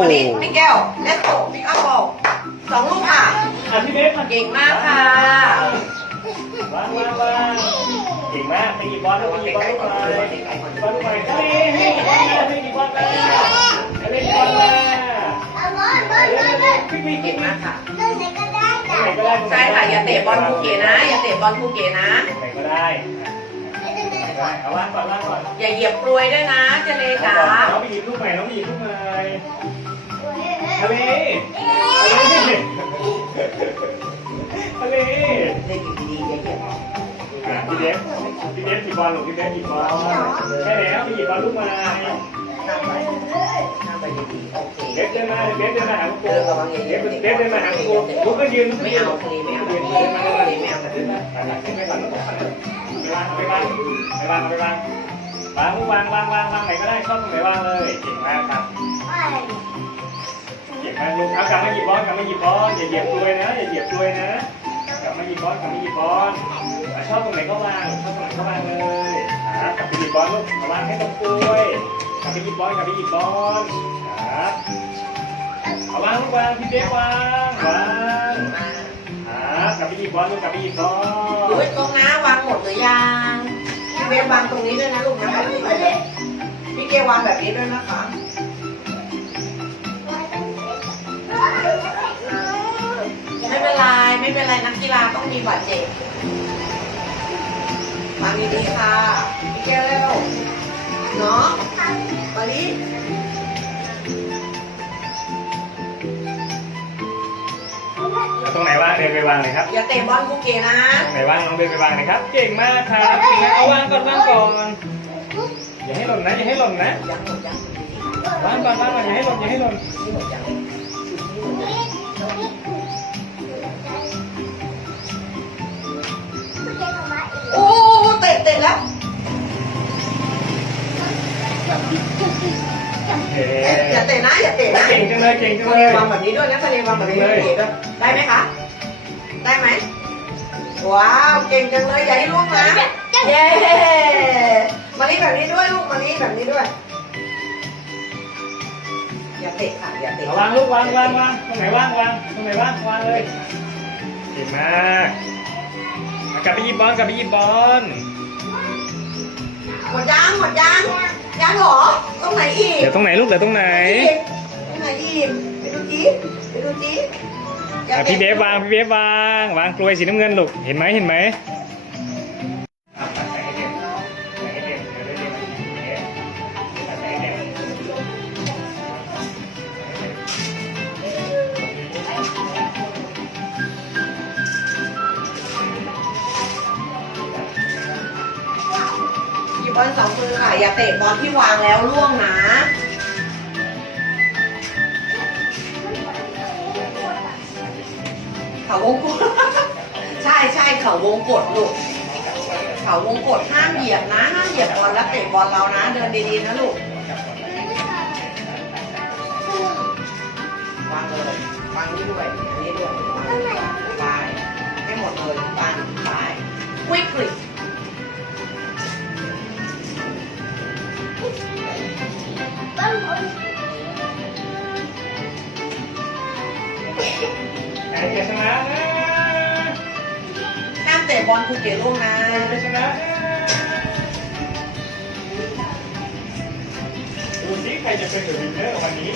วันนี้พี่แก้วเลสโตพิกอัพบอลสองลูกค่ะอะพี่เบสมาเก่งมากค่ะวางวางวางเก่งมากไปหยิบบอลไปหยิบบอลลูกไปบอลลูกไปทะเลให้หยิบบอลมาให้หยิบบอลมาทะเลหยิบบอลมาพี่มีเก่งมากค่ะไหนก็ได้ใช่ค่ะอย่าเตะบอลภูเก็ตนะอย่าเตะบอลภูเก็ตนะไหนก็ได้เอาวางก่อนวางก่อนอย่าเหยียบกลวยด้วยนะเจเลจ๋าน้องไปห ยิบลูกใหม่น้องไปหยิบลูกใหม่ทะเลทะเลทะเลเด็กอยู่ดีๆอย่าเหยียบอะพี่เดฟพี่เดฟหยิบบอลหรือพี่เดฟหยิบบอลแค่แล้วไปหยิบบอลลูกใหม่นั่งไปนั่งไปดีๆโอเคเดฟเดินมาเดฟเดินมาหาคุณเดินระวังอย่าเหเดยียฟบเดฟเดินมาหาคุณลุกก็ยืนไม่เอาทะเลไม่เอาทะเลไม่เอาทะเลไม่เอาแบบนี้ไปก่อนไปวางไปวางไปวางไปวางวางวางวางวางไหนก็ได้ชอบตรงไหนวางเลยเก่งมากครับเก่งมากลูกเอากลับมาหยิบบอลกลับมาหยิบบอลอย่าเหยียบกลวยนะอย่าเหยียบกลวยนะกลับมาหยิบบอลกลับมาหยิบบอลชอบตรงไหนก็วางชอบตรงไหนก็วางเลยกลับไปหยิบบอลลูกวางให้ตรงกลวยกลับไปหยิบบอลกลับไปหยิบบอลครับเอาวางลูกวางพี่เบ๊วางวางครับกลับไปหยิบบอลลูกกลับไปหยิบบอลดูไว้ตรงนะวางหมดหรือยังพี่เบสวางตรงนี้ด้วยนะลูกนะ เกวางแบบนี้ด้วยนะคะไม่เป็นไรไม่เป็นไรนักกีฬาต้องมีบาดเจ็บวางดีๆค่ะพี่เกเร็วเนาะมาดิเอาตรงไหนวางเดินไปวางเลยครับอย่าเตะบอลภูเก็ตนะตรงไหนวางน้องเดินไปวางเลยครับ เก่งมากครับเก่งมากเอาวางก่อนวางก่อน อย่าให้หล่นนะอย่าให้หล่นนะยังหมดยังวางก่อนวางก่อนอย่าให้หล่นอย่าให้หล่นนี่หมดยังโอ้เตะเตะแล้วเฮ้อย่าเตะนะอย่าเตะนะเก่งจังเลยเก่งจังทะเลเลย วางแบบนี้ด้วยนะทะเลวางแบบนี้ด้วยด้วยได้ไหมคะ ได้ไหม ว้าว เก่งจังเลย อย่าให้ลูกนะ เย้มานี่แบบนี้ด้วยลูกมานี่แบบนี้ด้วย อย่าเตะค่ะ อย่าเตะเอาวางลูกวางวางวางตรงไหนวางวางตรงไหนวางวางเลยเก่งมากเอากลับไปหยิบบอลกลับไปหยิบบอลหมดยังหมดยังยังเหรอตรงไหนอีกเดี๋ยวตรงไหนลูกเดี๋ยวตรงไหนอีกตรงไหนอีกไปดูจีไปดูจี อย่าอะตะพี่เบฟวางพี่เบฟวางวางกลวยสีน้ำเงินลูกเห็นไหมเห็นไหมหยิบบอลสองมือค่ะ อย่าเตะบอลที่วางแล้วล่วงนะ เขาวงกดใช่ใช่เขาวงกดลูกเขาวงกดห้ามเหยียบนะห้ามเหยียบบอลแล้วเตะบอลเรานะ เดินดีๆนะลูกวางเลยวางนี้ด้วยอันนี้ด้วยไปให้หมดเลยปันไป quickly ไห นจะชนะนะห้ามเตะบอลภูเก็ตลูกนะจะชนะดูสิใครจะเป็นเดอะวินเนอร์วันนี้